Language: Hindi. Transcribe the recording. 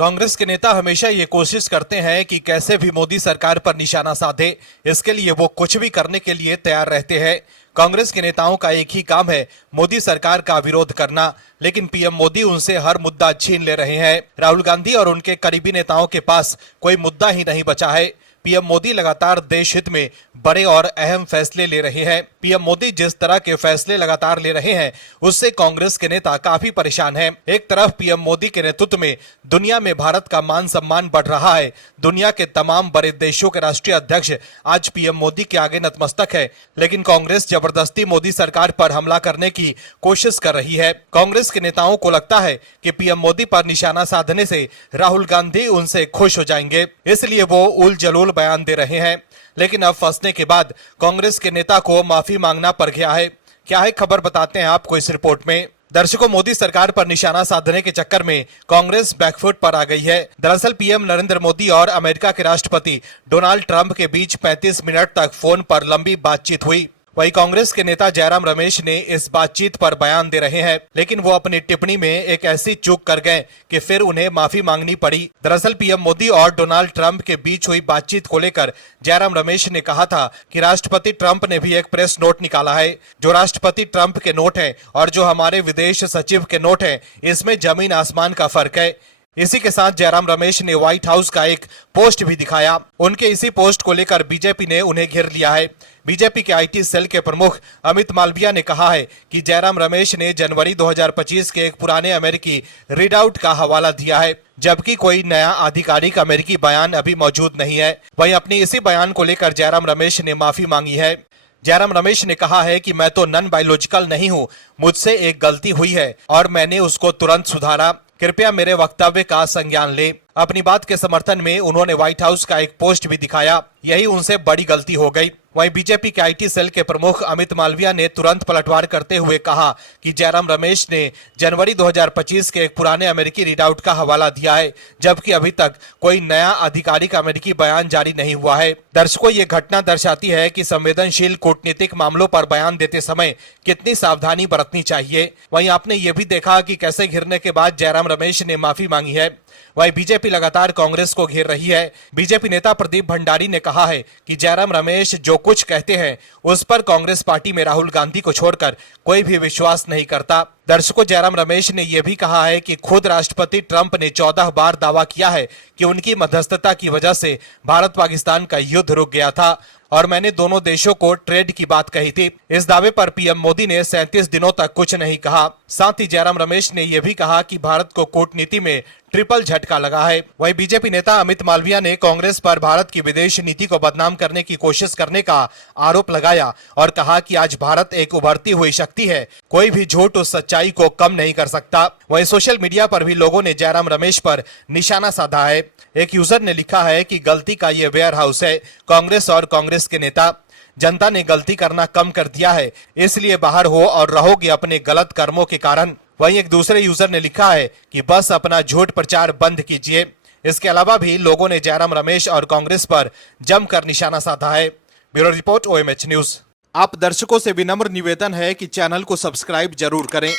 कांग्रेस के नेता हमेशा ये कोशिश करते हैं कि कैसे भी मोदी सरकार पर निशाना साधे। इसके लिए वो कुछ भी करने के लिए तैयार रहते हैं। कांग्रेस के नेताओं का एक ही काम है, मोदी सरकार का विरोध करना। लेकिन पीएम मोदी उनसे हर मुद्दा छीन ले रहे हैं। राहुल गांधी और उनके करीबी नेताओं के पास कोई मुद्दा ही नहीं बचा है। पीएम मोदी लगातार देश हित में बड़े और अहम फैसले ले रहे हैं। पीएम मोदी जिस तरह के फैसले लगातार ले रहे हैं, उससे कांग्रेस के नेता काफी परेशान हैं। एक तरफ पीएम मोदी के नेतृत्व में दुनिया में भारत का मान सम्मान बढ़ रहा है। दुनिया के तमाम बड़े देशों के राष्ट्रीय अध्यक्ष आज पीएम मोदी के आगे नतमस्तक है। लेकिन कांग्रेस जबरदस्ती मोदी सरकार पर हमला करने की कोशिश कर रही है। कांग्रेस के नेताओं को लगता है कि पीएम मोदी पर निशाना साधने से राहुल गांधी उनसे खुश हो जाएंगे, इसलिए वो उल जलूल बयान दे रहे हैं। लेकिन अब फंसने के बाद कांग्रेस के नेता को माफी मांगना पड़ गया है। क्या है खबर, बताते हैं आपको इस रिपोर्ट में। दर्शकों, मोदी सरकार पर निशाना साधने के चक्कर में कांग्रेस बैकफुट पर आ गई है। दरअसल पीएम नरेंद्र मोदी और अमेरिका के राष्ट्रपति डोनाल्ड ट्रंप के बीच 35 मिनट तक फोन पर लंबी बातचीत हुई। वहीं कांग्रेस के नेता जयराम रमेश ने इस बातचीत पर बयान दे रहे हैं, लेकिन वो अपनी टिप्पणी में एक ऐसी चूक कर गए कि फिर उन्हें माफी मांगनी पड़ी। दरअसल पीएम मोदी और डोनाल्ड ट्रंप के बीच हुई बातचीत को लेकर जयराम रमेश ने कहा था कि राष्ट्रपति ट्रंप ने भी एक प्रेस नोट निकाला है। जो राष्ट्रपति ट्रंप के नोट है और जो हमारे विदेश सचिव के नोट है, इसमें जमीन आसमान का फर्क है। इसी के साथ जयराम रमेश ने व्हाइट हाउस का एक पोस्ट भी दिखाया। उनके इसी पोस्ट को लेकर बीजेपी ने उन्हें घेर लिया है। बीजेपी के आईटी सेल के प्रमुख अमित मालविया ने कहा है कि जयराम रमेश ने जनवरी 2025 के एक पुराने अमेरिकी रीडआउट का हवाला दिया है, जबकि कोई नया आधिकारिक अमेरिकी बयान अभी मौजूद नहीं है। वहीं अपनी इसी बयान को लेकर जयराम रमेश ने माफी मांगी है। जयराम रमेश ने कहा है कि मैं तो नॉन बायोलॉजिकल नहीं हूं, मुझसे एक गलती हुई है और मैंने उसको तुरंत सुधारा। कृपया मेरे वक्तव्य का संज्ञान ले। अपनी बात के समर्थन में उन्होंने व्हाइट हाउस का एक पोस्ट भी दिखाया। यही उनसे बड़ी गलती हो गई। वहीं बीजेपी के आईटी सेल के प्रमुख अमित मालविया ने तुरंत पलटवार करते हुए कहा कि जयराम रमेश ने जनवरी 2025 के एक पुराने अमेरिकी रीडआउट का हवाला दिया है, जबकि अभी तक कोई नया आधिकारिक अमेरिकी बयान जारी नहीं हुआ है। दर्शकों, ये घटना दर्शाती है कि संवेदनशील कूटनीतिक मामलों पर बयान देते समय कितनी सावधानी बरतनी चाहिए। वहीं आपने ये भी देखा कि कैसे घिरने के बाद जयराम रमेश ने माफी मांगी है। वहीं बीजेपी लगातार कांग्रेस को घेर रही है। बीजेपी नेता प्रदीप भंडारी ने कहा है कि जयराम रमेश जो कुछ कहते हैं उस पर कांग्रेस पार्टी में राहुल गांधी को छोड़कर कोई भी विश्वास नहीं करता। दर्शकों, जयराम रमेश ने यह भी कहा है कि खुद राष्ट्रपति ट्रंप ने 14 बार दावा किया है कि उनकी मध्यस्थता की वजह से भारत पाकिस्तान का युद्ध रुक गया था और मैंने दोनों देशों को ट्रेड की बात कही थी। इस दावे पर पीएम मोदी ने 37 दिनों तक कुछ नहीं कहा। साथ ही जयराम रमेश ने यह भी कहा कि भारत को कूटनीति में ट्रिपल झटका लगा है। वहीं बीजेपी नेता अमित मालविया ने कांग्रेस पर भारत की विदेश नीति को बदनाम करने की कोशिश करने का आरोप लगाया और कहा कि आज भारत एक उभरती हुई शक्ति है, कोई भी झूठ उस सच्चाई को कम नहीं कर सकता। वहीं सोशल मीडिया पर भी लोगों ने जयराम रमेश पर निशाना साधा है। एक यूजर ने लिखा है कि गलती का ये वेयर हाउस है, कांग्रेस और कांग्रेस के नेता। जनता ने गलती करना कम कर दिया है, इसलिए बाहर हो और रहोगे अपने गलत कर्मों के कारण। वहीं एक दूसरे यूजर ने लिखा है कि बस अपना झूठ प्रचार बंद कीजिए। इसके अलावा भी लोगों ने जयराम रमेश और कांग्रेस पर जमकर निशाना साधा है। Bureau report, OMH news. आप दर्शकों से विनम्र निवेदन है कि चैनल को सब्सक्राइब जरूर करें